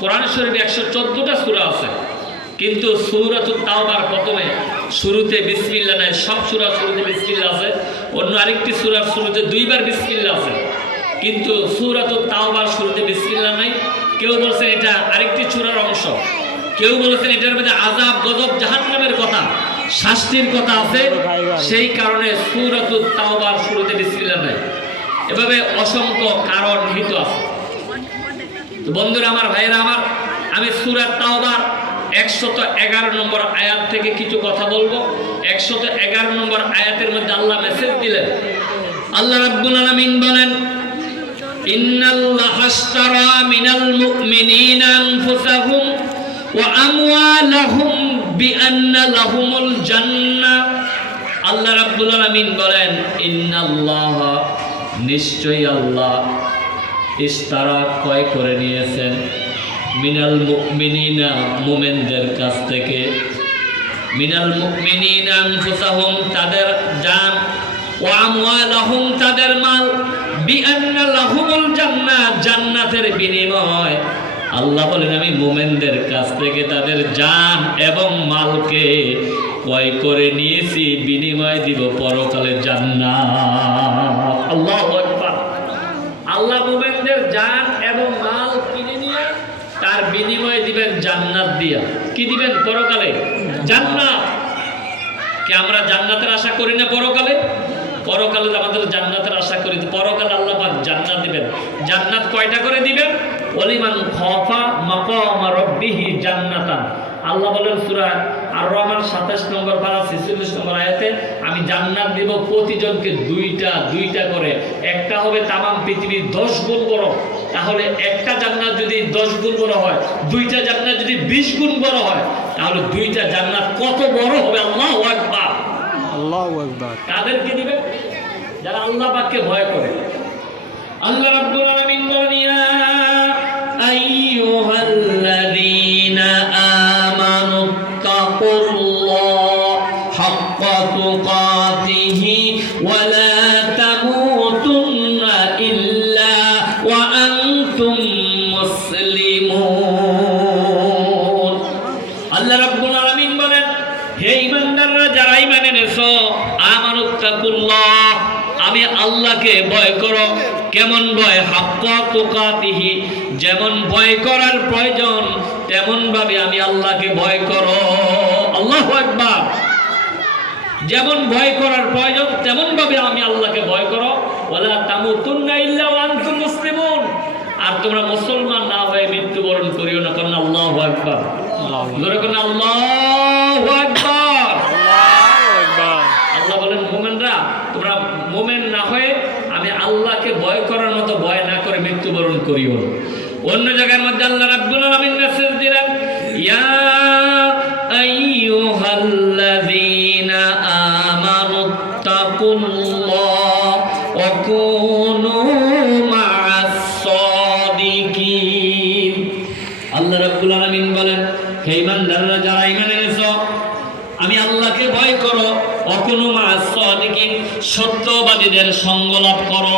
কোরআন শরীফে একশো চোদ্দটা সুরা আছে। কিন্তু সুরাত তাওবার প্রথমে শুরুতে বিসমিল্লা নাই, সব সুরা শুরুতে বিসমিল্লা আছে। অন্য আরেকটি সুরার শুরুতে দুইবার বিসমিল্লা আছে। কিন্তু সুরাত তাওবার শুরুতে বিসমিল্লা নাই। কেউ বলছেন এটা আরেকটি চূড়ার অংশ। কেউ বলেছেন এটার মধ্যে আজাব গজব, জাহান্নামের কথা, শাস্তির কথা আছে। সেই কারণে সুরাত তাওবার শুরুতে বিসমিল্লা নাই। এভাবে অসংখ্য কারণ হিত তো বন্ধুরা আমার ভাইয়েরা আমার, আমি সুরাত তাওবার একশত এগারো নম্বর আয়াত থেকে কিছু কথা বলব। একশত এগারো নম্বর আয়াতের মধ্যে আল্লাহ মেসেজ দিলেন। আল্লাহ রাব্বুল আলামিন বলেন, ইন্নাল্লাহা আশতারা মিনাল মুমিনিনা আনফুসাহুম ওয়া আমওয়ালাহুম বিআন্না লাহুমুল জান্নাহ আল্লাহ রাব্বুল আলামিন বলেন, ইন্নাল্লাহা, নিশ্চয়ই আল্লাহ ইস্তারা ক্রয় করে নিয়েছেন মিনাল মুমিনিনা মুমেনদের কাছ থেকে। মিনাল মুমিনিনা আনফুসাহুম তাদের জান ওয়া আমওয়ালাহুম তাদের মাল বিআন্না লাহুমুল জান্নাত জান্নাতের বিনিময়। আল্লাহ বলেন, আমি মুমেনদের কাছ থেকে তাদের জান এবং মালকে ক্রয় করে নিয়েছি, বিনিময় দিব পরকালে জান্নাত। আল্লাহু আল্লাহ মুমেনদের জান এবং মাল কিনে নিয়ে, তার বিনিময়ে দিবেন জান্নাত দিয়া। কি দিবেন পরকালে? জান্নাত। কি আমরা জান্নাতের আশা করি না পরকালে? পরকালে আমাদের জান্নাতের আশা করি পরকালে আল্লাহ পাক জান্নাত দিবেন। জান্নাত কয়টা করে দিবেন? অলিমান খফা মাকাম রব্বিহি জান্নাতান। আল্লাহ বলেন সূরা আর রহমান সাতাশ নম্বর পারা ছেচল্লিশ নম্বর আয়াতে আমি জান্নাত দিব প্রতিজনকে দুইটা দুইটা করে। একটা হবে তামাম পৃথিবীর দশ গুণ বড়। তাহলে একটা জান্নাত যদি দশ গুণ বড় হয় দুইটা জান্নাত যদি বিশ গুণ বড় হয় তাহলে দুইটা জান্নাত কত বড় হবে? আল্লাহ আকবার। আল্লাহ আকবার। তাদেরকে দিবে? যারা আল্লাহ পাককে ভয় করে। আল্লাহ রাব্বুল আল্লাহ রাব্বুল আলামিন বলেন, হে ইমানদাররা যারা ঈমান এনেছো, আমানুত্তাকুল্লাহ, আমি আল্লাহকে ভয় করো। কেমন ভয়? হাক্কা তুকাতিহি, যেমন ভয় করার প্রয়োজন তেমন ভাবে আমি আল্লাহকে ভয় করো। আল্লাহু আকবার। যেমন ভয় করার প্রয়োজন তেমন ভাবে আমি আল্লাহকে ভয় করো। ওয়ালা তামুতুন্না ইল্লা ওয়া আনতুম মুসলিমুন। আর তোমরা মুসলমান না হয়ে মৃত্যুবরণ করিও না কারণ আল্লাহু আকবার আল্লাহকে ভয় করার মতো ভয় না করে মৃত্যুবরণ করিও অন্য জায়গার মধ্যে আল্লাহ রাব্বুল আলামিন মেসেজ দিলেন, ইয়া আইয়ুহাল্লাযীনা আমানুত্তাকুল্লাহ ওয়া কুনু ইমানদাররা যারা ইমান এনেছ আমি আল্লাহকে ভয় করো। অকুনু মাস সত্যবাদীদের সঙ্গ করো।